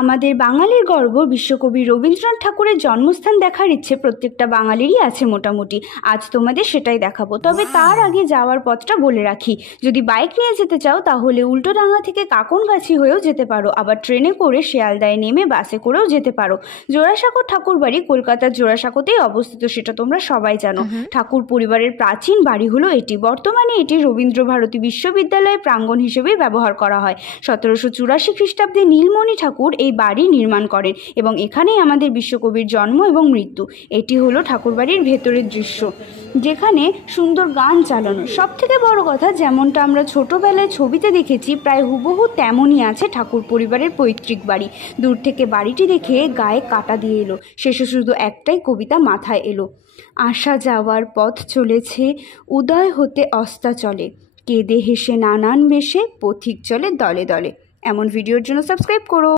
আমাদের বাঙালির গর্ব বিশ্বকবি রবীন্দ্রনাথ ঠাকুরের জন্মস্থান দেখার ইচ্ছে প্রত্যেকটা বাঙালিরই আছে মোটামুটি। আজ তোমাদের সেটাই দেখাবো। তবে তার আগে যাওয়ার পথটা বলে রাখি, যদি বাইক নিয়ে যেতে চাও তাহলে উল্টোডাঙ্গা থেকে কাকনগাছি হয়েও যেতে পারো, আবার ট্রেনে করে শিয়ালদায় নেমে বাসে করেও যেতে পারো। জোড়াসাঁকোর ঠাকুরবাড়ি কলকাতার জোড়াসাঁকোতেই অবস্থিত, সেটা তোমরা সবাই জানো। ঠাকুর পরিবারের প্রাচীন বাড়ি হলো এটি। বর্তমানে এটি রবীন্দ্রভারতী বিশ্ববিদ্যালয়ের প্রাঙ্গণ হিসেবেই ব্যবহার করা হয়। 1784 খ্রিস্টাব্দে নীলমণি ঠাকুর এই বাড়ি নির্মাণ করেন এবং এখানেই আমাদের বিশ্বকবির জন্ম এবং মৃত্যু। এটি হলো ঠাকুরবাড়ির ভেতরের দৃশ্য, যেখানে সুন্দর গান চালানো। সব থেকে বড় কথা, যেমনটা আমরা ছোটবেলায় ছবিতে দেখেছি প্রায় হুবহু তেমনই আছে ঠাকুর পরিবারের পৈতৃক বাড়ি। দূর থেকে বাড়িটি দেখে গায়ে কাঁটা দিয়ে এলো। শেষে শুধু একটাই কবিতা মাথায় এলো, আসা যাওয়ার পথ চলেছে উদয় হতে অস্তাচলে, কেঁদে হেসে নানান বেশে পথিক চলে দলে দলে। এমন ভিডিওর জন্য সাবস্ক্রাইব করো।